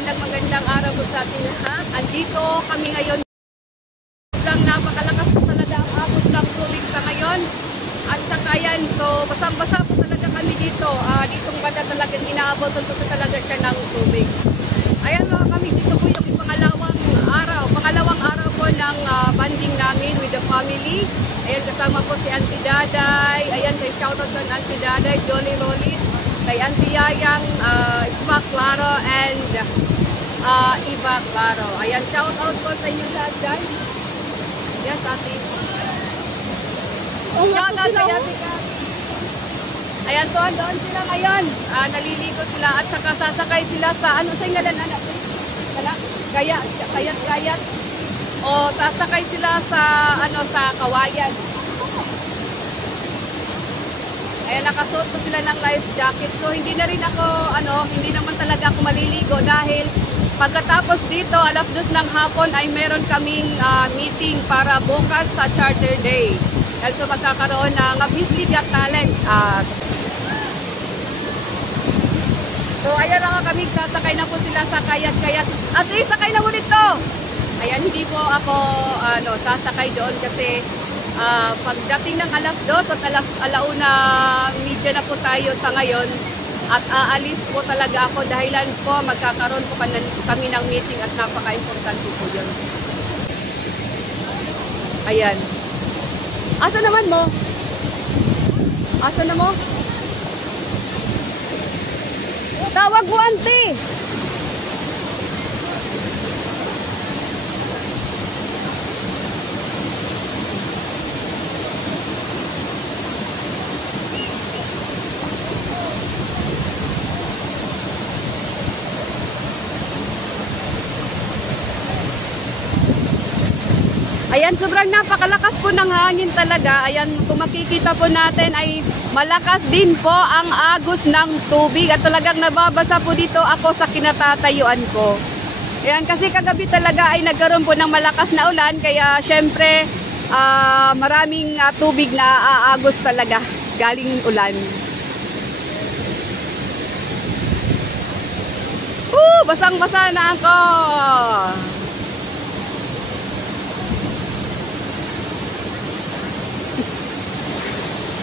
magandang araw po sa ating lahat. Andito kami ngayon. Sobrang napakalakas po talaga ang agos ng tubig sa ngayon. At saka yan, so basang-basa po talaga kami dito. Ditong banda talagang inaabotan po talaga siya ng tubig. Ayan mga kami, dito po yung pangalawang araw po ng banding namin with the family. Ayan, kasama po si Auntie Daday. Ayan, kay shoutout sa Auntie Daday, Jolly Rolit, kay Auntie Yayang, Isma Claro, and Eva Claro. Ayan, shoutout po sa inyo lahat, guys. Yes, Ate. Shoutout kay Ate Kat. Ayan, so doon sila ngayon. Naliligo sila at saka sasakay sila sa, ano sa ngalan, anak? Kayat. O sasakay sila sa, sa kawayan. Ayan, nakasuot ko sila ng life jacket. So, hindi na rin ako, hindi naman talaga ako maliligo dahil pagkatapos dito, alas 2 ng hapon ay meron kaming meeting para bukas sa Charter Day. And so, magkakaroon ng Beasley Got Talent. So, ayan na kami, sasakay na po sila sa kayat-kayat. Ate, sakay na mo dito! Ayan, hindi po ako sasakay doon kasi pagdating ng alas 2 at alauna media na po tayo sa ngayon at aalis po talaga ako dahilan po magkakaroon po kami ng meeting at napaka-importante po yun. Ayan. Asa naman mo? Asa na mo? Tawag mo, auntie! Ayan, sobrang napakalakas po ng hangin talaga. Ayan, kung makikita po natin ay malakas din po ang agos ng tubig at talagang nababasa po dito ako sa kinatatayuan ko. Ayan, kasi kagabi talaga ay nagkaroon po ng malakas na ulan kaya syempre maraming tubig na aagos talaga galing ulan. Basang-basa na ako.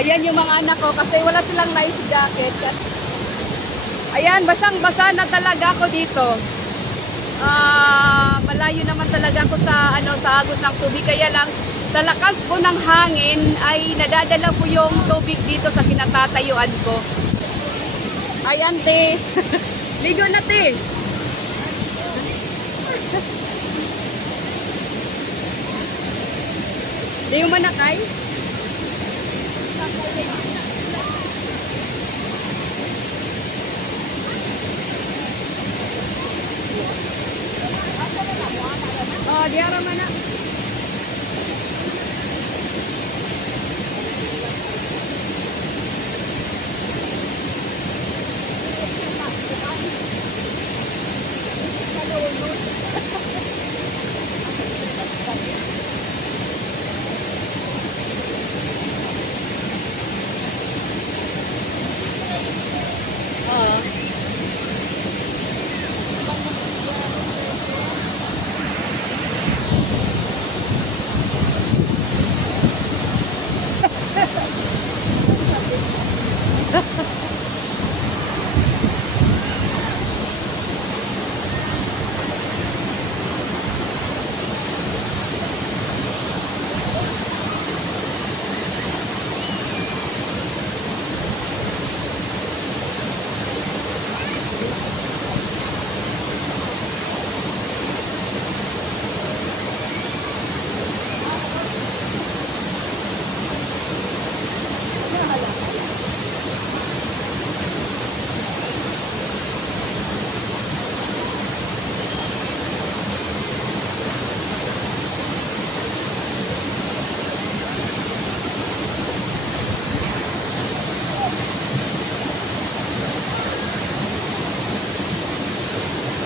Ayan yung mga anak ko kasi wala silang life jacket. Ayan, basang-basa na talaga ako dito. Malayo naman talaga ako sa sa agos ng tubig kaya lang sa lakas po ng hangin ay nadadala po yung tubig dito sa kinatatayuan ko. Ayan, te. Ligo na, te. Di mo manakay? Oh, diara mana?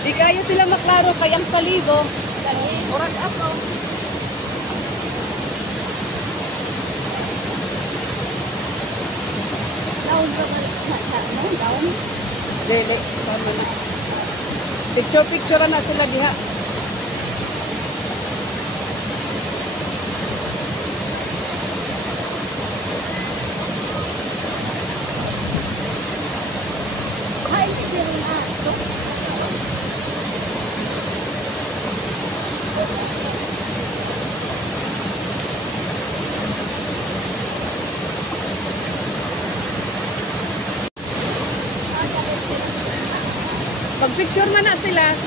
Di kayo sila maklaro kayang salibo. Oras ako. Daon ka ba? Daon? Dili. Daon na. Picture na sila diha. Pag-picture man na sila.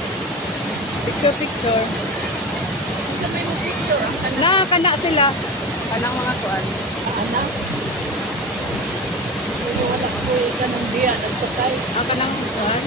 Picture. Kana sila. Kanang mga kuan. Wala ko kanang diya nagsakay. Kanang kuan.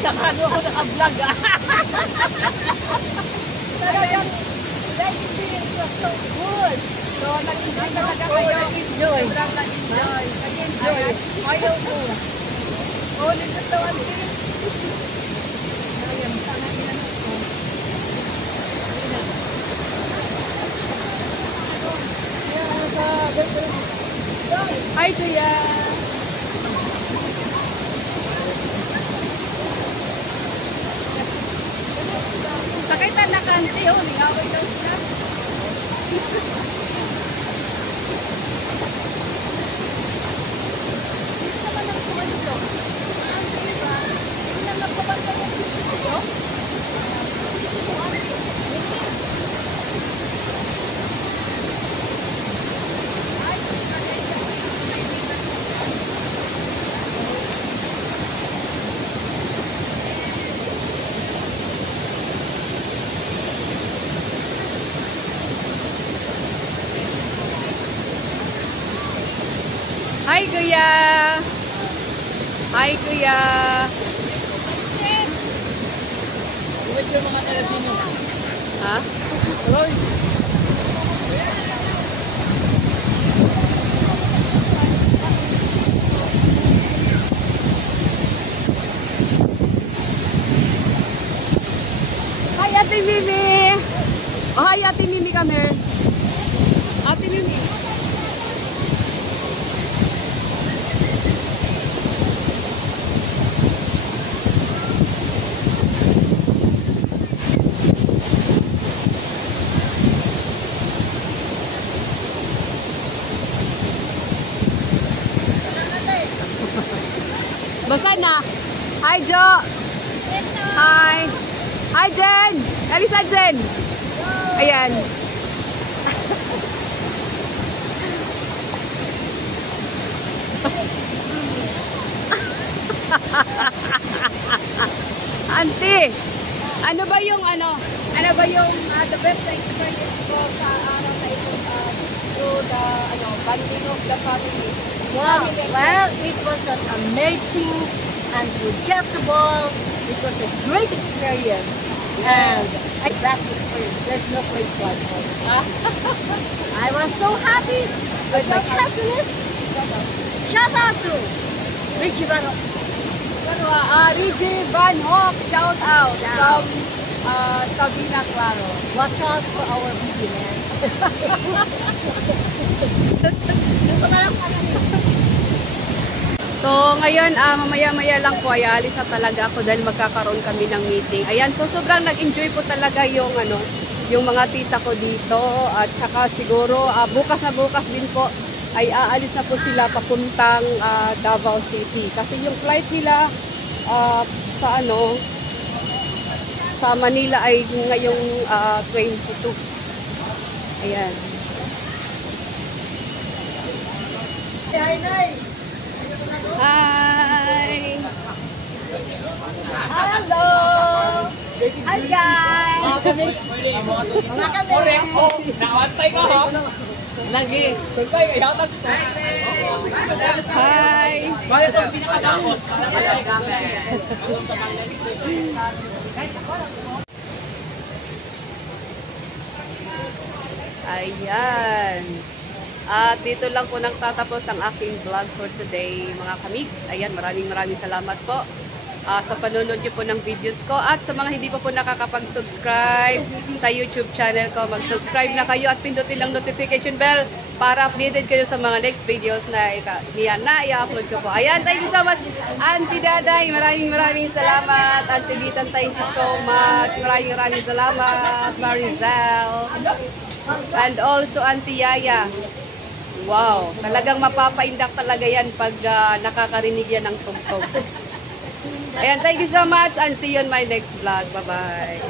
Nakano ako naka-vlog ah. Talagang that experience was so good. So, nag-enjoy talaga kayo. Nag-enjoy. Nag-enjoy. Nag-enjoy. Ayaw mo. Oh, nito to ang ayun, sana ginano ko. Hi, Kuya. Sakay ta na kanti, oh. Ningaway daw sila. Dito naman ang kuha nito. Ang diba? Hindi na magpapantay ang dito sa'yo. Hi, Kuya. Hi, Kuya. Uwit yung mga Filipino. Ha? Roy. Hi, Ate Mimi. Oh, hi, Ate Mimi, come here. Ate Mimi. Asan na? Hi, Jo. Hi. Hi, Jen. Alisa, Jen. Ayan. Auntie, ano ba yung the best experience ko sa araw na ito through the bonding of the family? Wow, well, it was an amazing and forgettable. It was a great experience and a best experience. There's no place like it. I was so happy with my happiness. Shout out to Richie Van Hock. Reggie Van Hock, shout out from Sabina Claro. Watch out for our baby, man. So ngayon, mamaya-maya lang po ay alis na talaga ako dahil magkakaroon kami ng meeting. Ayan, so sobrang nag-enjoy po talaga yung yung mga tita ko dito at saka siguro bukas na bukas din po ay aalis na po sila papuntang Davao City kasi yung flight nila sa Manila ay ngayong 22. Ayan. Hi! Hello! Hi guys! Nakantay ka ha? Lagi. Hi! Bakit ang pinakadakot? Ayan. At dito lang po nang tatapos ang aking vlog for today, mga kamigs. Ayan, maraming salamat po sa panonood niyo po ng videos ko. At sa mga hindi pa po nakakapag-subscribe sa YouTube channel ko, mag-subscribe na kayo at pindutin ang notification bell para updated kayo sa mga next videos na i-upload ko po. Ayan, thank you so much, Auntie Daday. Maraming salamat. Auntie Bitan, thank you so much. Maraming salamat. Marizal. And also, Auntie Yaya. Wow, talagang mapapaindak talaga yan pag nakakarinig yan ng tugtog. Ayan, thank you so much and see you on my next vlog. Bye-bye.